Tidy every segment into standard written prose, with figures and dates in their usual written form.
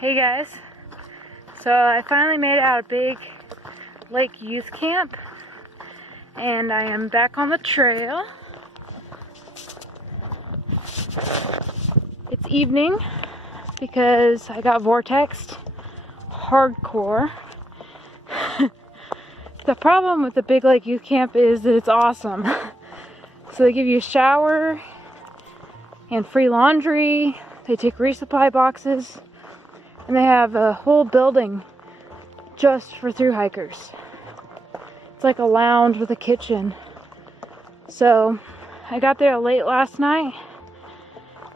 Hey guys, so I finally made it out of Big Lake Youth Camp and I am back on the trail. It's evening because I got vortexed hardcore. The problem with the Big Lake Youth Camp is that it's awesome. So they give you a shower and free laundry, they take resupply boxes, and they have a whole building just for thru hikers. It's like a lounge with a kitchen. So I got there late last night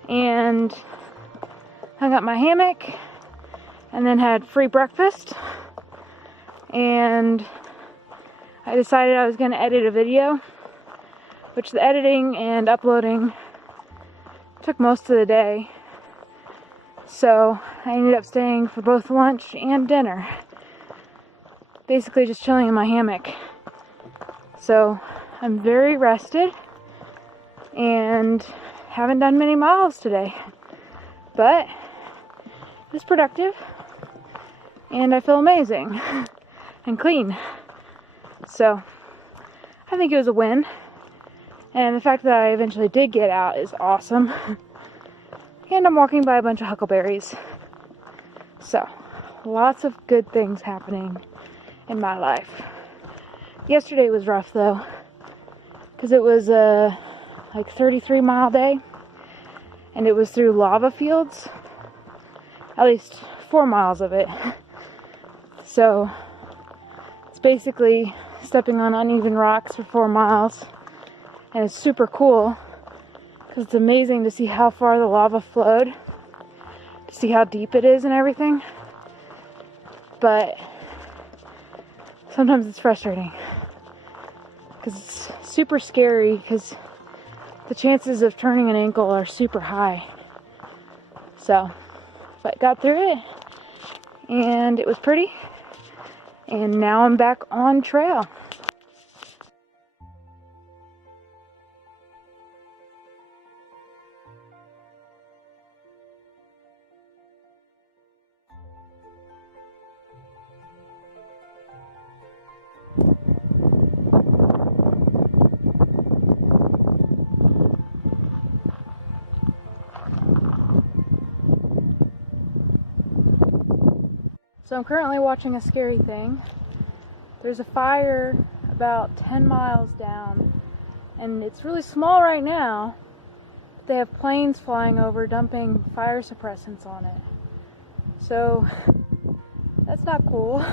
and hung up my hammock and then had free breakfast, and I decided I was going to edit a video, which the editing and uploading took most of the day. So I ended up staying for both lunch and dinner. Basically just chilling in my hammock. So I'm very rested and haven't done many miles today. But it was productive and I feel amazing and clean. So I think it was a win. And the fact that I eventually did get out is awesome. And I'm walking by a bunch of huckleberries. So, lots of good things happening in my life. Yesterday was rough though, because it was a like 33-mile day, and it was through lava fields, at least 4 miles of it. So, it's basically stepping on uneven rocks for 4 miles, and it's super cool. Because it's amazing to see how far the lava flowed, to see how deep it is and everything. But sometimes it's frustrating because it's super scary, because the chances of turning an ankle are super high. So, but got through it and it was pretty, and now I'm back on trail. So I'm currently watching a scary thing. There's a fire about 10 miles down, and it's really small right now, but they have planes flying over dumping fire suppressants on it. So that's not cool.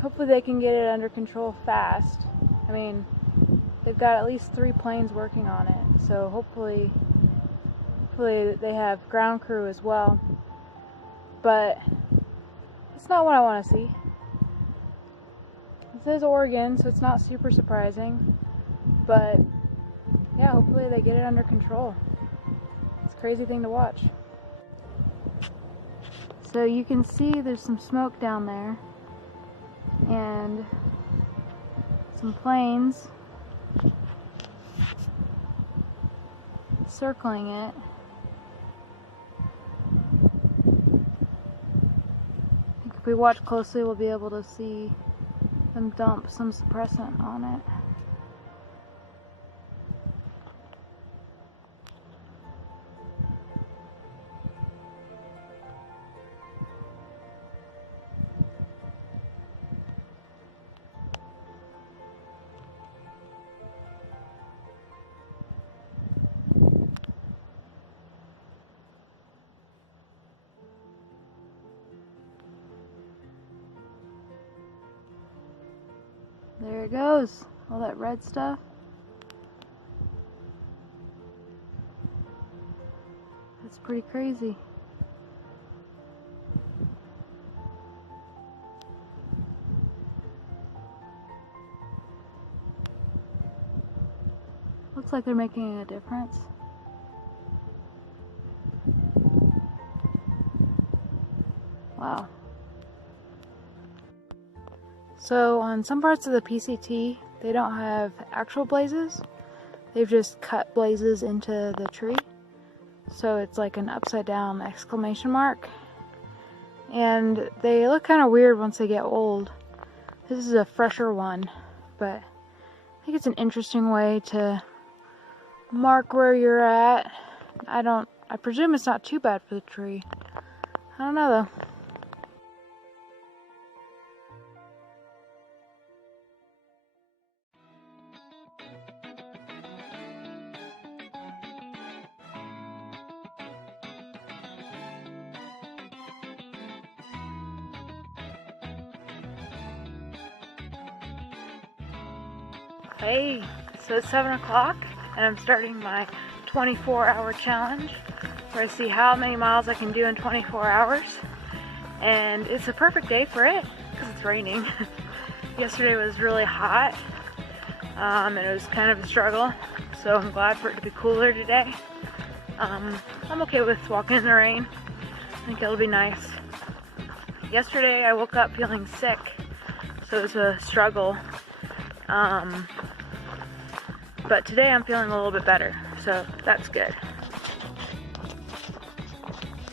Hopefully they can get it under control fast. I mean, they've got at least 3 planes working on it, so hopefully they have ground crew as well. But it's not what I want to see. This is Oregon, so it's not super surprising. But yeah, hopefully they get it under control. It's a crazy thing to watch. So you can see there's some smoke down there and some planes circling it. If we watch closely, we'll be able to see them dump some suppressant on it. There it goes, all that red stuff. That's pretty crazy. Looks like they're making a difference. Wow. So on some parts of the PCT, they don't have actual blazes. They've just cut blazes into the tree. So it's like an upside down exclamation mark. and they look kind of weird once they get old. This is a fresher one, but I think it's an interesting way to mark where you're at. I presume it's not too bad for the tree. I don't know though. Hey, so it's 7 o'clock and I'm starting my 24-hour challenge where I see how many miles I can do in 24 hours. And it's a perfect day for it because it's raining. Yesterday was really hot and it was kind of a struggle, so I'm glad for it to be cooler today. I'm okay with walking in the rain. I think it'll be nice. Yesterday I woke up feeling sick, so it was a struggle. But today I'm feeling a little bit better, so that's good.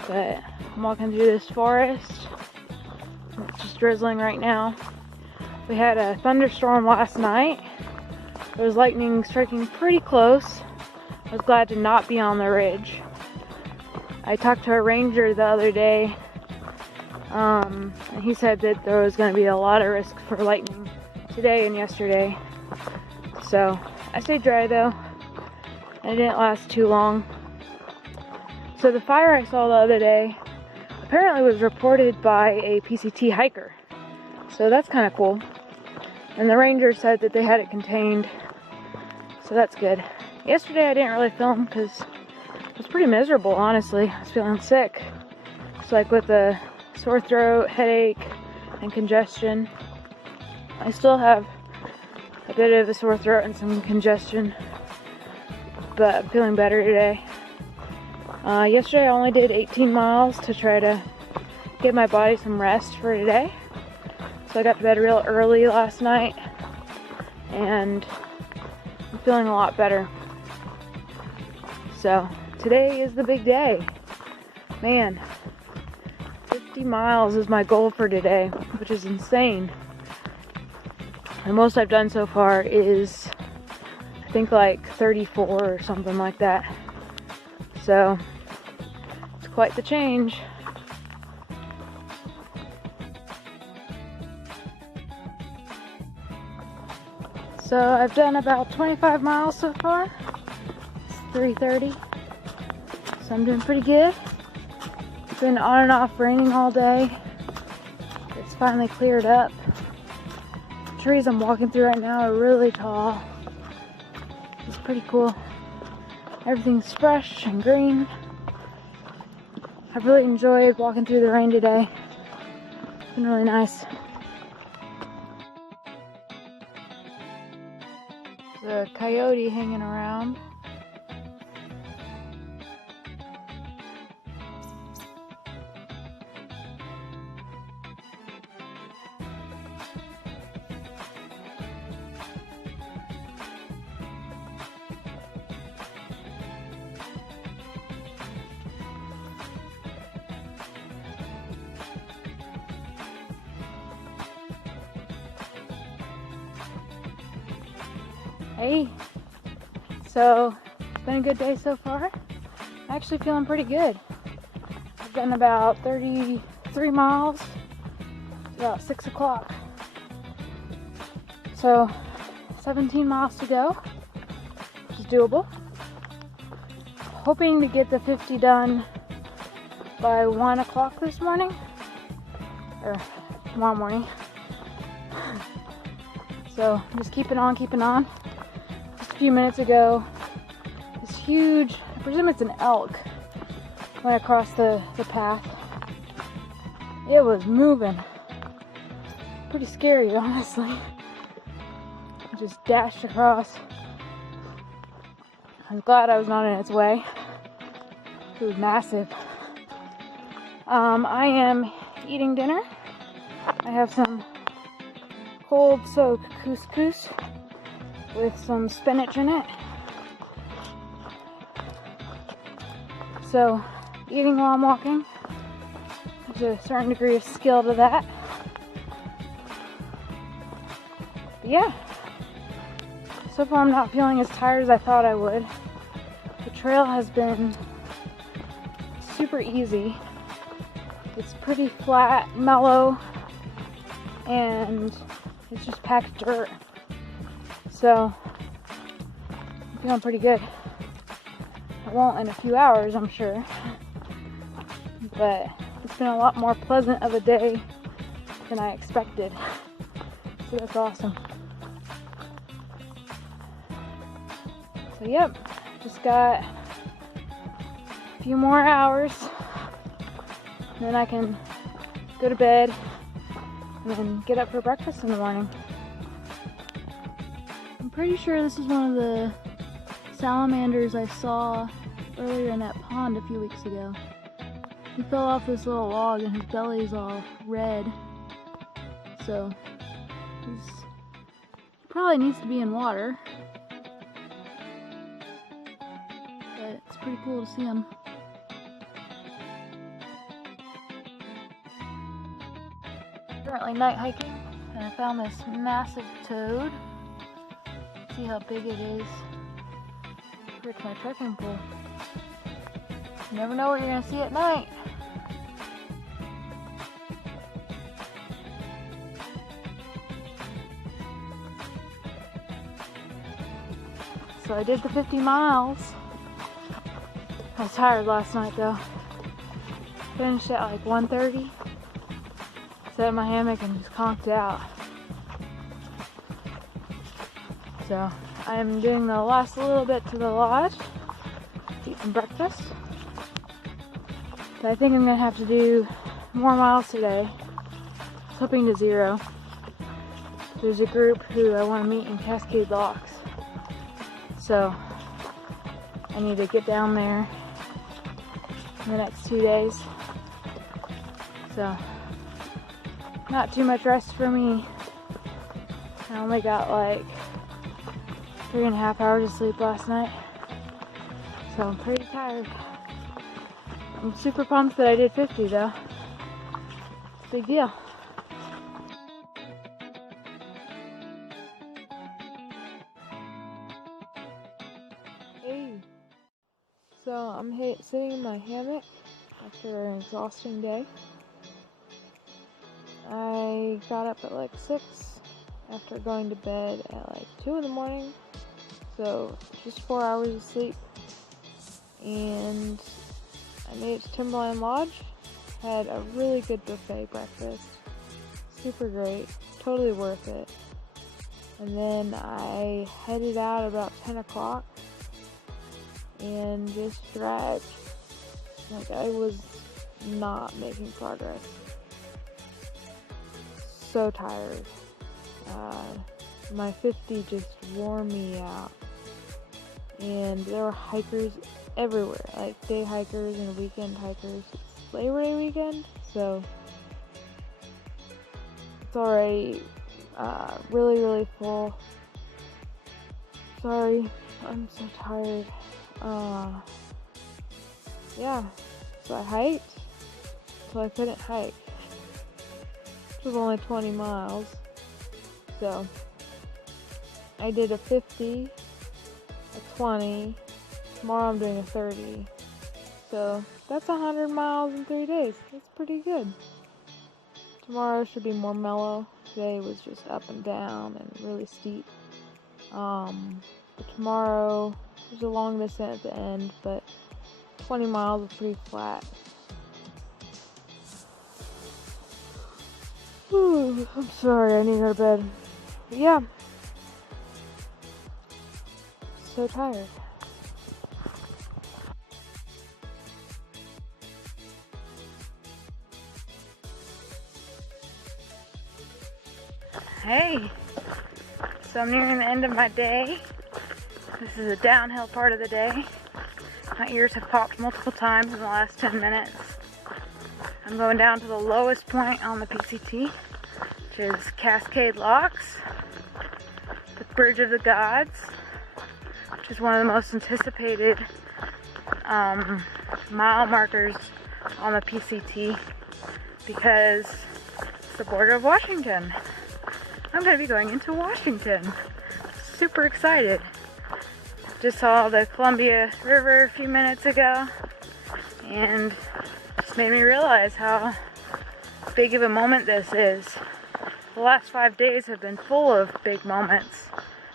But I'm walking through this forest. It's just drizzling right now. We had a thunderstorm last night. There was lightning striking pretty close. I was glad to not be on the ridge. I talked to a ranger the other day, and he said that there was going to be a lot of risk for lightning today and yesterday. So I stayed dry though, and it didn't last too long. So the fire I saw the other day apparently was reported by a PCT hiker. So that's kind of cool. And the ranger said that they had it contained. So that's good. Yesterday I didn't really film because it was pretty miserable, honestly. I was feeling sick. It's like with a sore throat, headache, and congestion. I still have a bit of a sore throat and some congestion, but I'm feeling better today. Yesterday I only did 18 miles to try to give my body some rest for today. So I got to bed real early last night and I'm feeling a lot better. So today is the big day. Man, 50 miles is my goal for today, which is insane. The most I've done so far is, I think, like 34 or something like that. So, it's quite the change. So, I've done about 25 miles so far. It's 3:30. So, I'm doing pretty good. It's been on and off raining all day. It's finally cleared up. Trees I'm walking through right now are really tall. It's pretty cool. Everything's fresh and green. I've really enjoyed walking through the rain today. It's been really nice. There's a coyote hanging around. Hey, so it's been a good day so far. I'm actually feeling pretty good. I've done about 33 miles. It's about 6 o'clock. So 17 miles to go, which is doable. Hoping to get the 50 done by 1 o'clock this morning, or tomorrow morning. So just keeping on, keeping on. A few minutes ago, this huge, I presume it's an elk, went across the path. It was moving. Pretty scary, honestly. It just dashed across. I'm glad I was not in its way. It was massive. I am eating dinner. I have some cold soaked couscous with some spinach in it. So, eating while I'm walking. There's a certain degree of skill to that. But yeah, so far I'm not feeling as tired as I thought I would. The trail has been super easy. It's pretty flat, mellow, and it's just packed dirt. So I'm feeling pretty good. I won't in a few hours, I'm sure. But it's been a lot more pleasant of a day than I expected. So that's awesome. So yep, just got a few more hours. And then I can go to bed and then get up for breakfast in the morning. I'm pretty sure this is one of the salamanders I saw earlier in that pond a few weeks ago. He fell off this little log and his belly's all red. So he probably needs to be in water. But it's pretty cool to see him. Currently night hiking, and I found this massive toad. See how big it is. Here's my trekking pole. You never know what you're gonna see at night. So I did the 50 miles. I was tired last night though. Finished at like 1:30. Sat in my hammock and just conked out. So I am doing the last little bit to the lodge to eat some breakfast. But I think I'm gonna have to do more miles today. I was hoping to zero. There's a group who I want to meet in Cascade Locks. So I need to get down there in the next 2 days. So not too much rest for me. I only got like 3.5 hours of sleep last night. So I'm pretty tired. I'm super pumped that I did 50 though. It's a big deal. Hey. So I'm sitting in my hammock after an exhausting day. I got up at like 6 after going to bed at like 2 in the morning. So just 4 hours of sleep. And I made it to Timberline Lodge. Had a really good buffet breakfast. Super great. Totally worth it. And then I headed out about 10 o'clock and just dragged. Like I was not making progress. So tired. My 50 just wore me out. And there were hikers everywhere, like day hikers and weekend hikers. It's Labor Day weekend, so it's already really, really full. Sorry, I'm so tired. Yeah, so I hiked until I couldn't hike. It was only 20 miles, so I did a 50, a 20, tomorrow I'm doing a 30, so that's 100 miles in 3 days. That's pretty good. Tomorrow should be more mellow. Today was just up and down and really steep. But tomorrow there's a long descent at the end, but 20 miles is pretty flat. Ooh, I'm sorry, I need to go to bed. But yeah. So tired. Hey, so I'm nearing the end of my day. This is a downhill part of the day. My ears have popped multiple times in the last 10 minutes. I'm going down to the lowest point on the PCT, which is Cascade Locks, the Bridge of the Gods, which is one of the most anticipated mile markers on the PCT. because it's the border of Washington. I'm going to be going into Washington. Super excited. Just saw the Columbia River a few minutes ago, and just made me realize how big of a moment this is. The last 5 days have been full of big moments,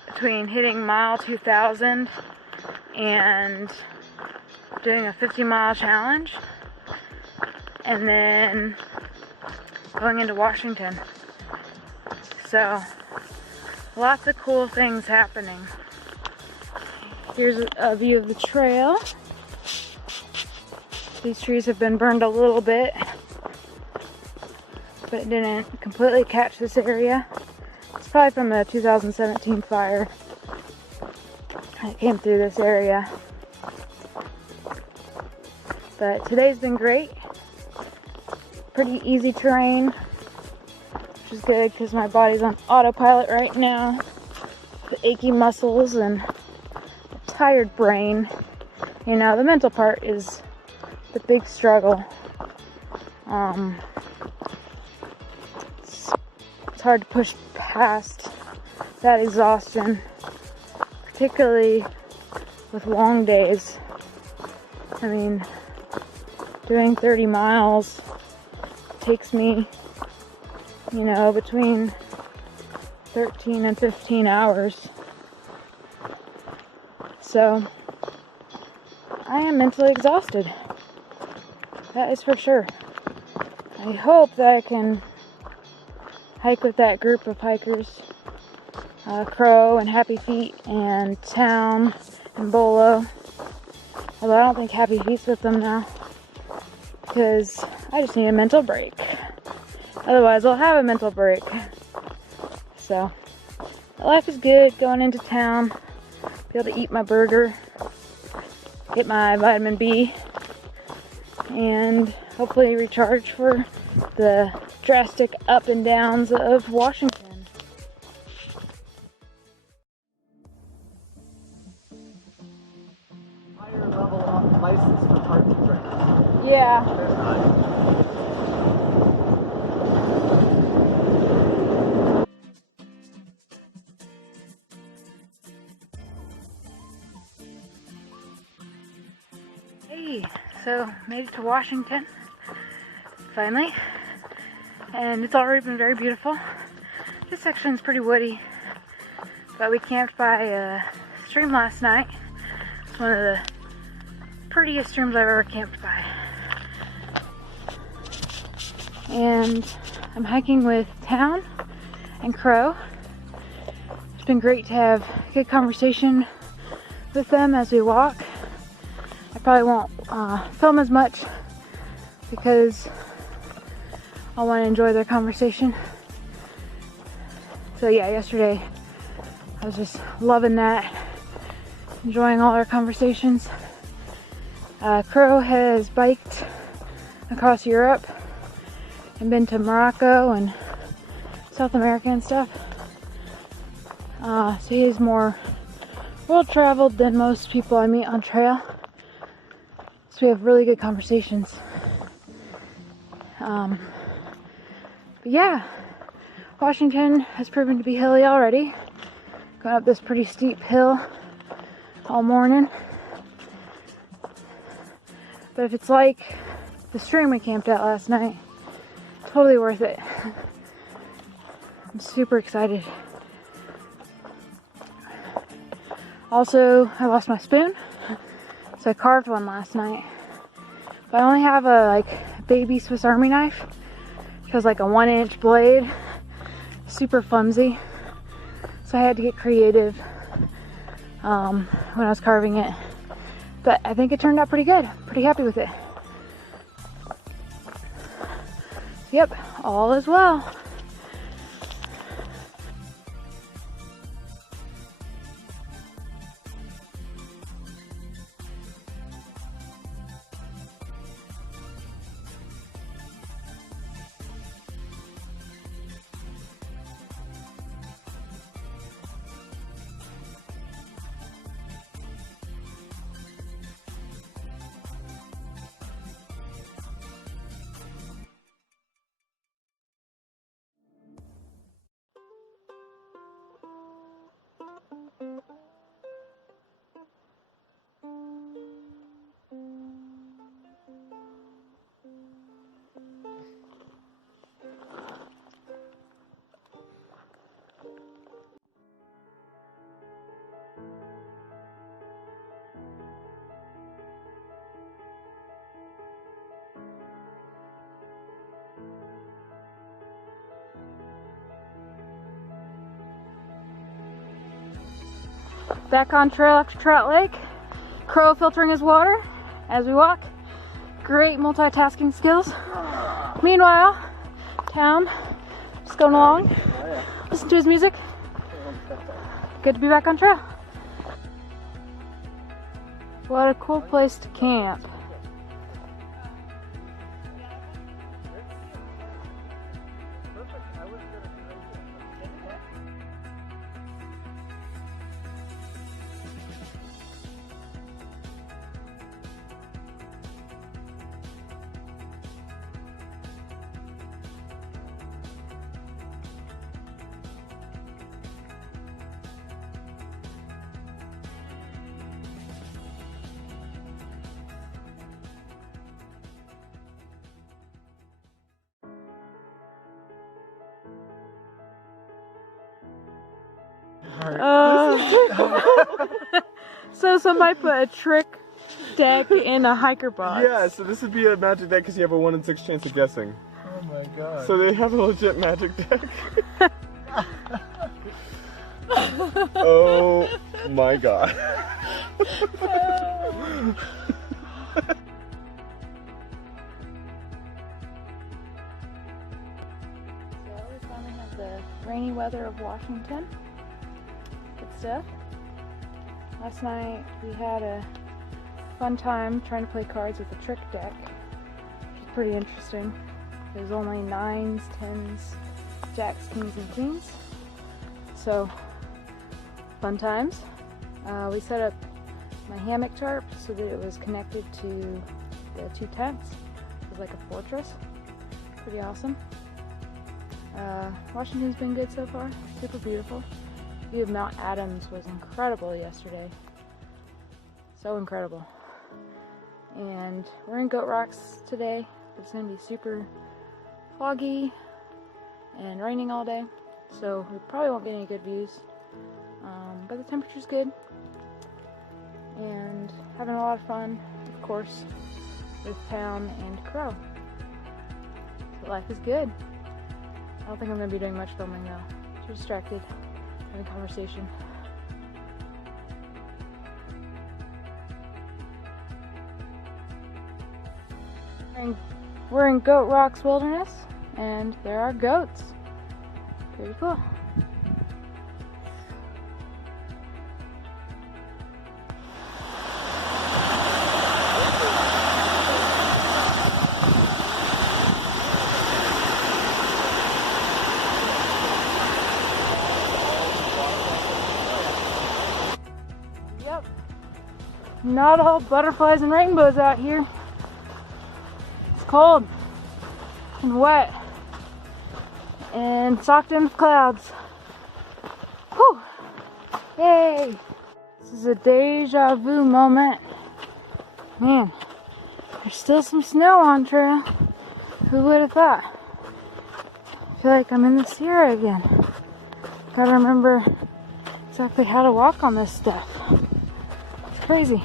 between hitting mile 2000 and doing a 50-mile challenge, and then going into Washington. So, lots of cool things happening. Here's a view of the trail. These trees have been burned a little bit, but it didn't completely catch this area. It's probably from the 2017 fire that came through this area. But today's been great. Pretty easy terrain, which is good because my body's on autopilot right now. The achy muscles and tired brain. You know, the mental part is the big struggle. It's hard to push past that exhaustion, particularly with long days. I mean, doing 30 miles takes me, you know, between 13 and 15 hours. So, I am mentally exhausted. That is for sure. I hope that I can hike with that group of hikers. Crow and Happy Feet and Town and Bolo. Although I don't think Happy Feet's with them now, because I just need a mental break. Otherwise, I'll have a mental break. So, life is good. Going into town, be able to eat my burger, get my vitamin B, and hopefully recharge for the drastic up and downs of Washington. Higher level license for parking drinkers. Yeah. Hey, so made it to Washington, finally, and it's already been very beautiful. This section's pretty woody, but we camped by a stream last night. It's one of the prettiest streams I've ever camped by. And I'm hiking with Town and Crow. It's been great to have good conversation with them as we walk. I probably won't film as much because I want to enjoy their conversation. So yeah, yesterday I was just loving that, enjoying all our conversations. Crow has biked across Europe and been to Morocco and South America and stuff. So he's more world traveled than most people I meet on trail. So we have really good conversations. But yeah, Washington has proven to be hilly already. Going up this pretty steep hill all morning. But if it's like the stream we camped at last night, totally worth it. I'm super excited. Also, I lost my spoon, so I carved one last night. But I only have a baby Swiss Army knife. It has like a 1-inch blade, super flimsy. So I had to get creative when I was carving it. But I think it turned out pretty good. Pretty happy with it. Yep, all is well. Back on trail after Trout Lake. Crow filtering his water as we walk. Great multitasking skills. Meanwhile, town, just going along. Listen to his music. Good to be back on trail. What a cool place to camp. So somebody put a trick deck in a hiker box. Yeah, so this would be a magic deck because you have a 1 in 6 chance of guessing. Oh my god. So they have a legit magic deck. Oh my god. So we finally have the rainy weather of Washington. Good stuff. Last night we had a fun time trying to play cards with the trick deck, which is pretty interesting. There's only 9s, 10s, jacks, kings, and queens. So, fun times. We set up my hammock tarp so that it was connected to the 2 tents. It was like a fortress. Pretty awesome. Washington's been good so far. Super beautiful. The view of Mount Adams was incredible yesterday. So incredible. And we're in Goat Rocks today. It's going to be super foggy and raining all day, so we probably won't get any good views. But the temperature's good. And having a lot of fun, of course, with town and Crow. So life is good. I don't think I'm going to be doing much filming though. Too distracted. Having conversation. We're in Goat Rocks Wilderness, and there are goats. Pretty cool. Yep. Not all butterflies and rainbows out here. It's cold and wet and socked in with clouds. Whew! Yay! This is a deja vu moment. Man, there's still some snow on trail. Who would have thought? I feel like I'm in the Sierra again. Gotta remember exactly how to walk on this stuff. It's crazy.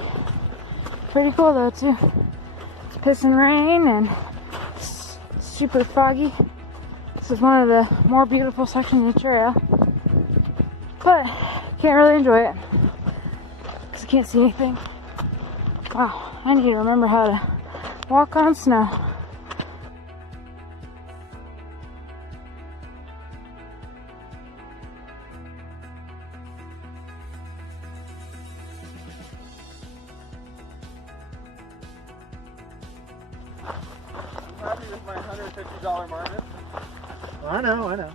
Pretty cool though too. It's pissing rain and it's super foggy. This is one of the more beautiful sections of the trail, but can't really enjoy it because I can't see anything. Wow, I need to remember how to walk on snow. Happy with my $150 margin? I know.